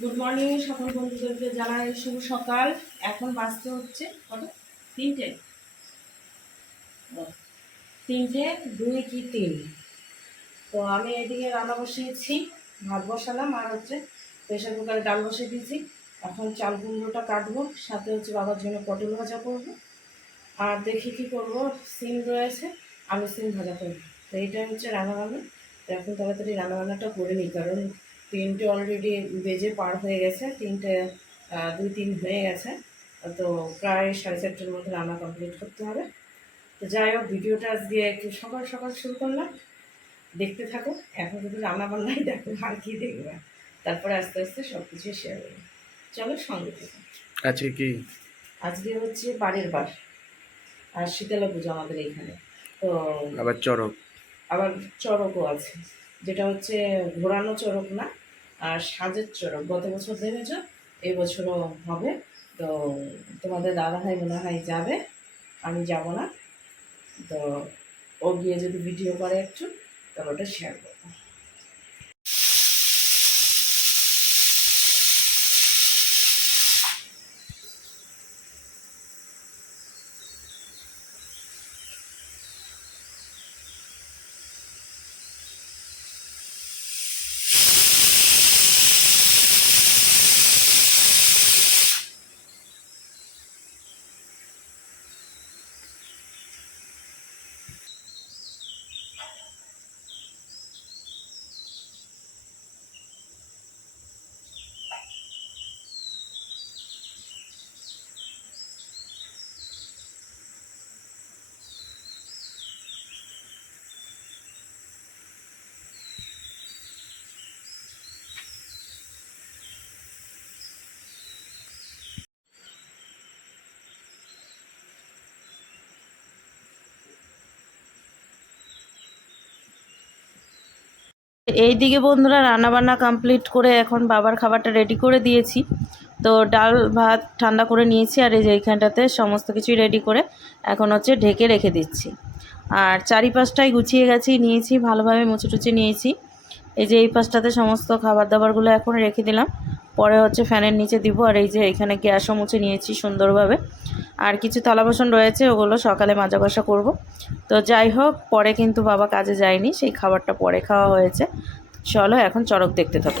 Good morning সকল বন্ধুদেরকে জানাই শুভ সকাল। এখন বাজতে হচ্ছে কত তিনটে। তিনটে, দুই কি তিন? তো আমি এদিকে রান্না বসিয়েছি, ভাত বসালাম, আর হচ্ছে প্রেশার কুকারে ডাল বসিয়ে দিয়েছি। এখন চাল কুমড়োটা কাটবো, সাথে হচ্ছে বাবার জন্য পটল ভাজা করব। আর দেখি কি করব, সিম রয়েছে আলু সিম ভাজা করব। তো এইটা হচ্ছে রান্নাবান্না। তো এখন তাড়াতাড়ি রান্নাবান্নাটা করে নিই, কারণ তিনটে অলরেডি বেজে পার হয়ে গেছে তিনটে দুই তিন হয়ে গেছে। তো প্রায় সাড়ে চারটের মধ্যে রান্না কমপ্লিট করতে হবে। তো যাই হোক ভিডিওটা আজকে একটু সকাল সকাল শুরু করলাম। দেখতে থাকো এখন যদি রান্না বান্নাই দেখো আর কি দেখবে? তারপরে আস্তে আস্তে সব কিছু শেয়ার করব। চলো সঙ্গে থেকে। আজকে কি? আজকে হচ্ছে বাড়ির বার আর শীতলা পুজো আমাদের এইখানে তো আবার চড়ক। আবার চড়কও আছে যেটা হচ্ছে ঘোরানো চড়ক না? আর সাজের চড়ক গত বছর দেখেছ এই বছরও হবে। তো তোমাদের দাদা ভাই মনে হয় যাবে, আমি যাব না। তো ও গিয়ে যদি ভিডিও করে একটু তাহলে ওটা শেয়ার করব এইদিকে বন্ধুরা রান্নাবান্না কমপ্লিট করে এখন বাবার খাবারটা রেডি করে দিয়েছি। তো ডাল, ভাত ঠান্ডা করে নিয়েছি আর এই যে এইখানটাতে সমস্ত কিছুই রেডি করে এখন হচ্ছে ঢেকে রেখে দিচ্ছি। আর চারিপাশটাই গুছিয়ে গেছি, নিয়েছি, ভালোভাবে মুছে টুচে নিয়েছি। এই যে এই পাশটাতে সমস্ত খাবার দাবারগুলো এখন রেখে দিলাম। পরে হচ্ছে ফ্যানের নিচে দিব, আর এই যে এখানে গ্যাসও মুছে নিয়েছি সুন্দরভাবে। আর কিছু থালা বাসন রয়েছে, ওগুলো সকালে মাজা কষা করব। তো যাই হোক, পরে কিন্তু বাবা কাজে যায়নি, সেই খাবারটা পরে খাওয়া হয়েছে। চলো এখন চড়ক দেখতে থাকো।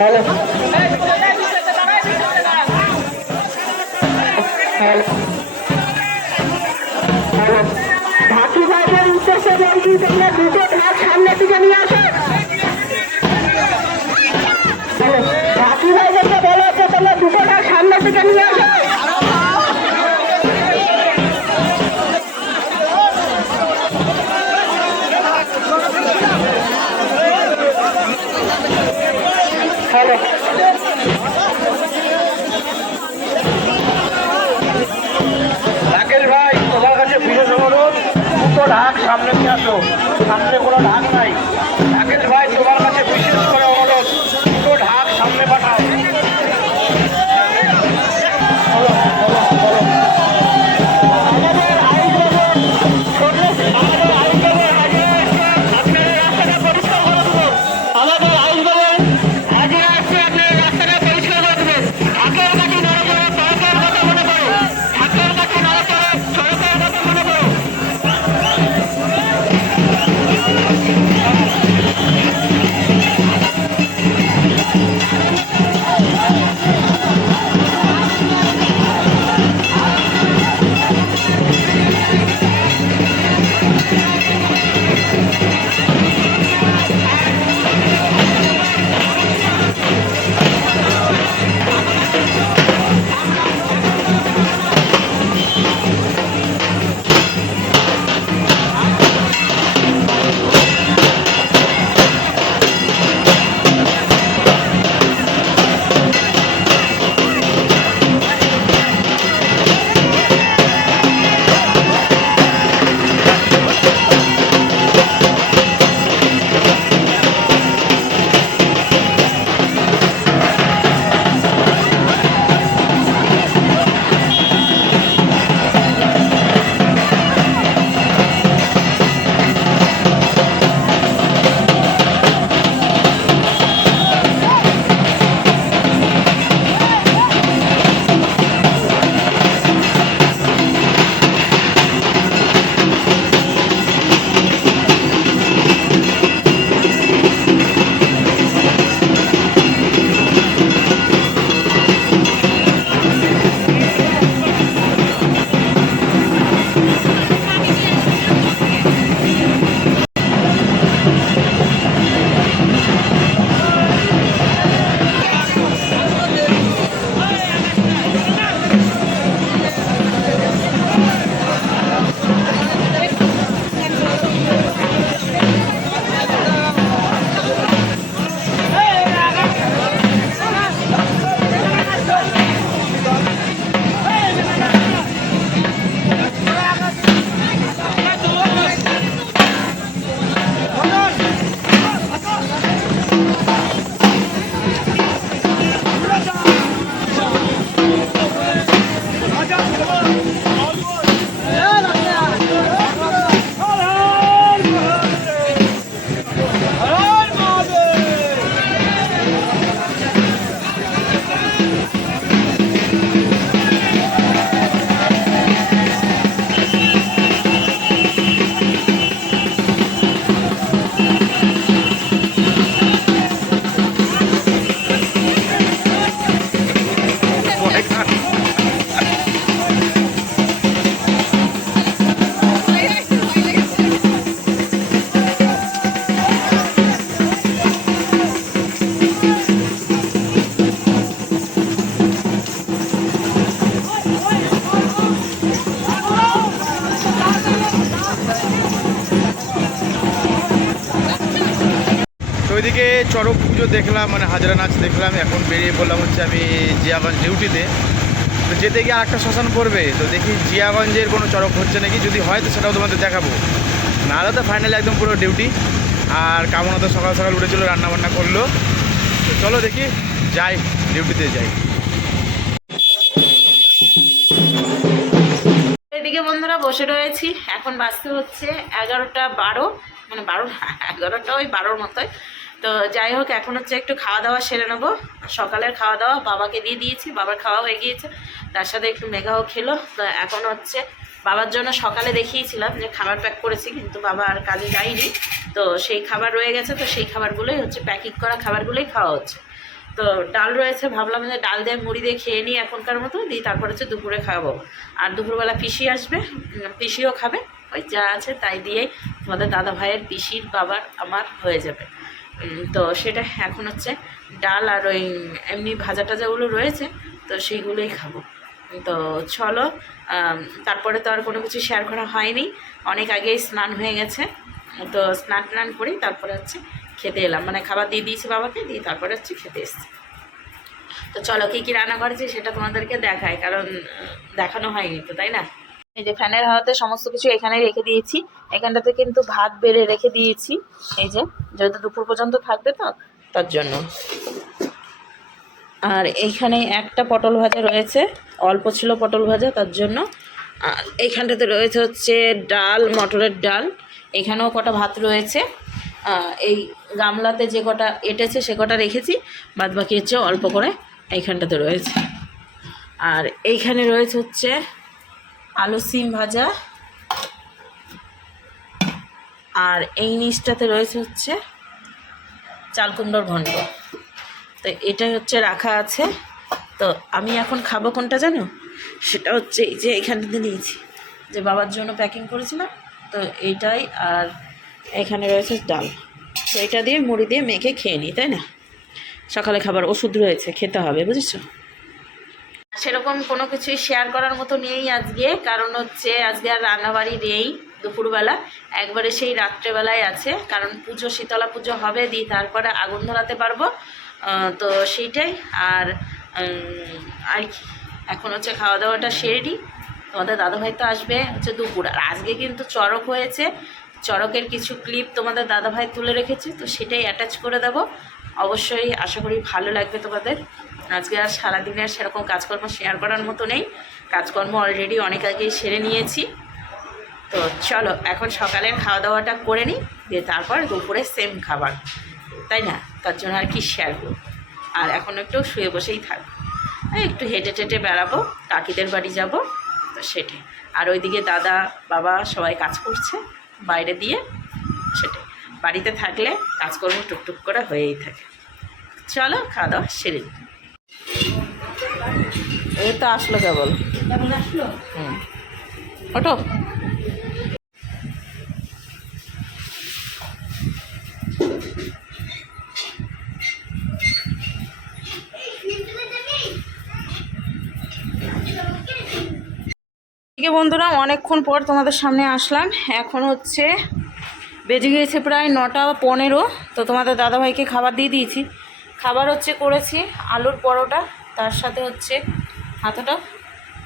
好了。সামনে দেখলাম মানে হাজারা নাচ দেখলাম, এখন বেরিয়ে পড়লাম হচ্ছে আমি জিয়াগঞ্জ ডিউটিতে। তো যেতে গিয়ে আরেকটা শ্মশান পড়বে, তো দেখি জিয়াগঞ্জের কোনো চড়ক হচ্ছে নাকি, যদি হয় তো সেটাও তোমাদের দেখাবো। নাহলে তো ফাইনালি একদম পুরো ডিউটি, আর কামনা তো সকাল সকাল উঠেছিল রান্না বান্না করল। তো চলো দেখি, যাই, ডিউটিতে যাই। এদিকে বন্ধুরা বসে রয়েছি, এখন বাজতে হচ্ছে এগারোটা বারো মানে বারো এগারোটা ওই বারোর মতোই। তো যাই হোক, এখন হচ্ছে একটু খাওয়া দাওয়া সেরে নেব। সকালের খাওয়া দাওয়া বাবাকে দিয়ে দিয়েছি, বাবার খাওয়া হয়ে গিয়েছে। তার সাথে একটু মেঘাও খেলো। তো এখন হচ্ছে বাবার জন্য সকালে দেখিয়েছিলাম যে খাবার প্যাক করেছি, কিন্তু বাবা আর কাজে যায়নি। তো সেই খাবার রয়ে গেছে, তো সেই খাবারগুলোই হচ্ছে প্যাকিং করা খাবারগুলোই খাওয়া হচ্ছে। তো ডাল রয়েছে, ভাবলাম যে ডাল দিয়ে মুড়ি দিয়ে খেয়ে নিই এখনকার মতো, দিয়ে তারপর হচ্ছে দুপুরে খাব আর দুপুরবেলা পিসি আসবে পিসিও খাবে, ওই যা আছে তাই দিয়েই তোমাদের দাদা ভাইয়ের পিসির, বাবার, আমার হয়ে যাবে। তো সেটা এখন হচ্ছে ডাল আর ওই এমনি ভাজা টাজাগুলো রয়েছে, তো সেইগুলোই খাব। তো চলো তারপরে তো আর কোনো কিছু শেয়ার করা হয়নি। অনেক আগেই স্নান হয়ে গেছে, তো স্নান টান করি, তারপরে হচ্ছে খেতে এলাম। মানে খাবার দিয়ে দিয়েছি বাবাকে, দিয়ে তারপরে হচ্ছে খেতে এসছি। তো চলো, কী কী রান্না করেছি সেটা তোমাদেরকে দেখায়, কারণ দেখানো হয়নি তো, তাই না? এই যে ফ্যানের হাওয়াতে সমস্ত কিছু এখানে রেখে দিয়েছি। এখানটাতে কিন্তু ভাত বেড়ে রেখে দিয়েছি। এই যে, যেহেতু দুপুর পর্যন্ত থাকবে তো, তার জন্য। আর এইখানে একটা পটল ভাজা রয়েছে, অল্প ছিল পটল ভাজা, তার জন্য। আর এইখানটাতে রয়েছে হচ্ছে ডাল, মটরের ডাল। এখানেও কটা ভাত রয়েছে। এই গামলাতে যে কটা এঁটেছে, সে কটা রেখেছি। বাদ বাকি হচ্ছে অল্প করে এইখানটাতে রয়েছে। আর এইখানে রয়েছে হচ্ছে আলু সিম ভাজা। আর এই নিচটাতে রয়েছে হচ্ছে চাল কুমড়োর ঘন্ট। তো এটাই হচ্ছে রাখা আছে। তো আমি এখন খাব কোনটা জানো? সেটা হচ্ছে এই যে এখানটাতে নিয়েছি। যে বাবার জন্য প্যাকিং করেছিলাম। তো এইটাই আর এখানে রয়েছে ডাল। তো এটা দিয়ে মুড়ি দিয়ে মেখে খেয়ে নিই, তাই না? সকালে খাবার ওষুধ রয়েছে, খেতে হবে, বুঝেছ? সেরকম কোনো কিছুই শেয়ার করার মতো নেই আজকে। কারণ হচ্ছে আজকে আর রান্নাবাড়ি নেই দুপুরবেলা। একবারে সেই রাত্রেবেলায় আছে। কারণ পুজো, শীতলা পুজো হবে, দিয়ে তারপরে আগুন ধরাতে পারব। তো সেইটাই। আর আর কি? এখন হচ্ছে খাওয়া দাওয়াটা সেরে নিই তোমাদের দাদাভাই তো আসবে হচ্ছে দুপুর। আর আজকে কিন্তু চড়ক হয়েছে। চড়কের কিছু ক্লিপ তোমাদের দাদাভাই তুলে রেখেছে। তো সেটাই অ্যাটাচ করে দেবো। অবশ্যই আশা করি ভালো লাগবে তোমাদের। আজকে আর সারাদিনের সেরকম কাজকর্ম শেয়ার করার মতো নেই। কাজকর্ম অলরেডি অনেক আগেই সেরে নিয়েছি। তো চলো, এখন সকালের খাওয়া দাওয়াটা করে নিই, দিয়ে তারপর দুপুরে সেম খাবার। তাই না? তার জন্য আর কি শেয়ার করব। আর এখন একটু শুয়ে বসেই এই একটু হেঁটে টেটে বেড়াবো, কাকিদের বাড়ি যাব, তো সেটাই। আর ওইদিকে দাদা, বাবা সবাই কাজ করছে, বাইরে দিয়ে, সেটাই। বাড়িতে থাকলে কাজকর্ম টুকটুক করে হয়েই থাকে। চলো খাওয়া দাওয়া সেরে এই তো আসলো কেবল। হুম। ওটো বন্ধুরা অনেকক্ষণ পর তোমাদের সামনে আসলাম। এখন হচ্ছে বেজে গিয়েছে প্রায় নটা পনেরো। তো তোমাদের দাদাভাইকে খাবার দিয়ে দিয়েছি। খাবার হচ্ছে করেছি আলুর পরোটা তার সাথে হচ্ছে হাতাটা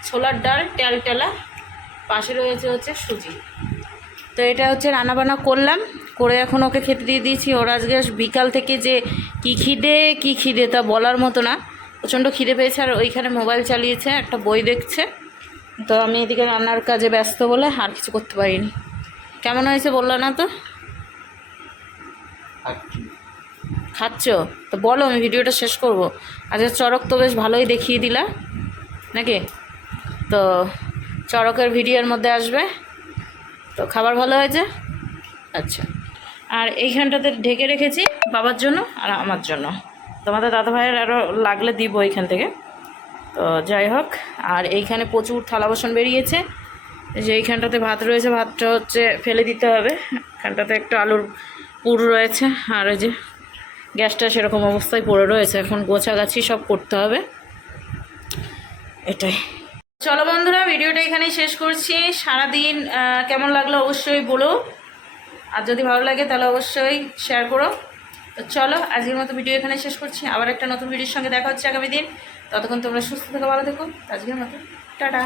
ছোলার ডাল টেলটেলা পাশে রয়েছে হচ্ছে সুজি। তো এটা হচ্ছে রান্নাবান্না করলাম করে এখন ওকে খেতে দিয়ে দিয়েছি। ওর আজকে বিকাল থেকে যে কী খিদে কী খিদে তা বলার মতো না। প্রচণ্ড খিদে পেয়েছে আর ওইখানে মোবাইল চালিয়েছে একটা বই দেখছে। তো আমি এদিকে রান্নার কাজে ব্যস্ত বলে আর কিছু করতে পারিনি। কেমন হয়েছে বলল না তো? খাচ্ছ। তো বলো আমি ভিডিওটা শেষ করব। আজকে চড়ক তো বেশ ভালোই দেখিয়ে দিলা। নাকি? তো চড়কের ভিডিওর মধ্যে আসবে। তো খাবার ভালো হয়েছে? আচ্ছা। আর এইখানটাতে ঢেকে রেখেছি বাবার জন্য আর আমার জন্য। তোমাদের দাদা ভাইয়ের আরও লাগলে দিব এইখান থেকে। তো যাই হোক, আর এইখানে প্রচুর থালা বাসন বেরিয়েছে। যে এইখানটাতে ভাত রয়েছে, ভাতটা হচ্ছে ফেলে দিতে হবে। এখানটাতে একটা আলুর পুর রয়েছে। আর ওই যে গ্যাসটা সেরকম অবস্থায় পড়ে রয়েছে। এখন গোছাগাছি সব করতে হবে। এটাই। চলো বন্ধুরা, ভিডিওটা এখানেই শেষ করছি। সারাদিন কেমন লাগল অবশ্যই বলো। আর যদি ভালো লাগে তাহলে অবশ্যই শেয়ার করো। তো চলো, আজকের মতো ভিডিও এখানে শেষ করছি। আবার একটা নতুন ভিডিওর সঙ্গে দেখা হচ্ছে আগামী দিন। ততক্ষণ তোমরা সুস্থ থেকো, ভালো থেকো। আজকের মতো, টাটা।